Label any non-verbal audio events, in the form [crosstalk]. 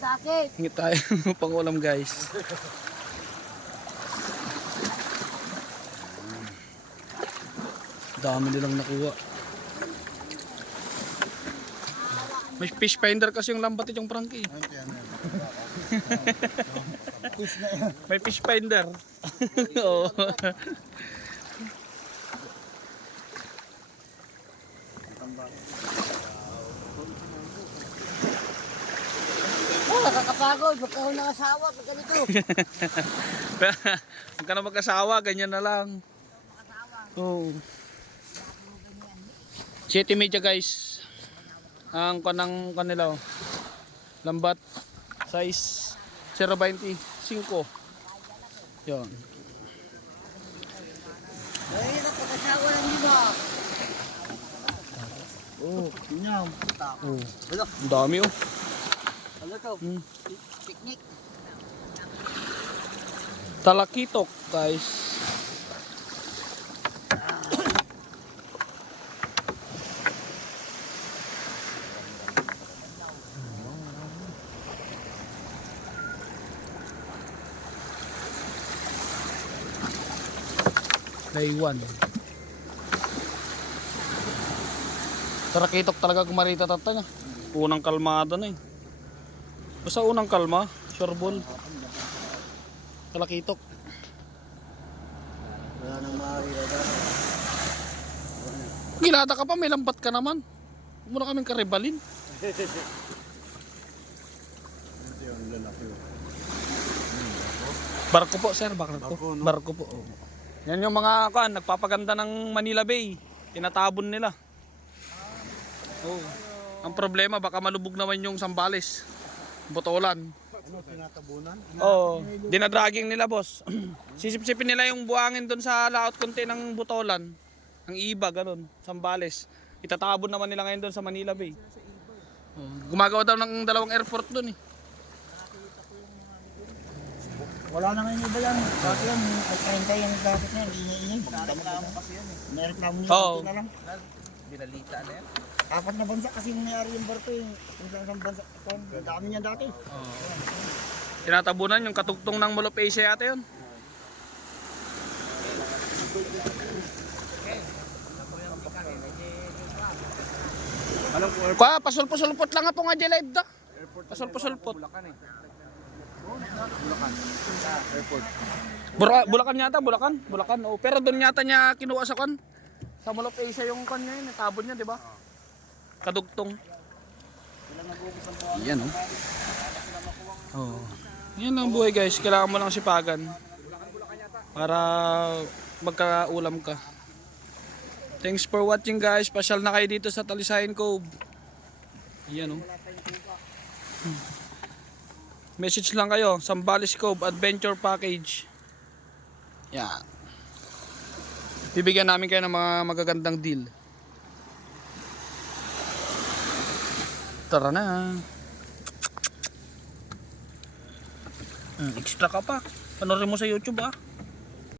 dakit. Hingi tayo [laughs] pang ulam guys. Dami nilang nakuha. May fish finder kasi yung lambat yung Frankie. [laughs] May fish finder. [laughs] Oo. Nakakapagod. Ho ng asawa pag ganito. [laughs] Huwag ka na mag-asawa, ganyan na lang. Oo. City media guys. Ang kanang kanila oh. Lambat size 0.25. Yon. Ay, nakakasawa lang di ba? Oh, inyam. Oh. Ang dami oh. Ano to? Hmm. Picnic. Talakitok guys. Laywan. Talakitok talaga kumarita tata na. Unang kalmado na eh. Basta unang kalma, sure ball. Talakitok. Wala nang makakita. Gilata ka pa, may lambat ka naman. Huwag mo na kaming karibalin. [laughs] Barko po, sir. Barko, Barko, no? Barko po. Yan yung mga kan, nagpapaganda ng Manila Bay. Tinatabon nila. Oh. Ang problema, baka malubog naman yung Sambales. Botolan. Ano, tinatabunan? Oo. Dinadragging nila, boss. [clears throat] Sisip-sipin nila yung buhangin doon sa laot konti ng Botolan. Ang iba, ganun. Sambales. Itatabon naman nila ngayon doon sa Manila Bay. Oh. Gumagawa daw ng dalawang airport doon eh. Wala na ngayon iba yan. Dati yan, ay kain yung dati na yan. Iniinig. May reklamo niya. Oo. konti na lang. Binalita na yan. Apat na bansa kasi nangyari yung barko yung kung saan saan bansa. Dami niyan dati. Tinatabunan yung katugtong ng Asia yata yun. Anong po? Kwa, pasul-pasulpot lang nga po nga dyan live da. Pasul-pasulpot. Bulacan eh. Airport. Bura, Bulacan yata, Bulacan. Bulacan, oh. Pero doon yata niya kinuha sa kan. Sa Mall of Asia yung kan niya yun, tabon niya, di ba? Kadugtong. Yan, oh. Oh. Yan ang buhay guys, kailangan mo lang sipagan. Para magkaulam ka. Thanks for watching guys. Pasyal na kayo dito sa Talisayan Cove. Yan oh. Message lang kayo, Sambales Cove Adventure Package. Yan. Bibigyan namin kayo ng mga magagandang deal. Tara na. Hmm, extra ka pa. Panorin mo sa YouTube ah.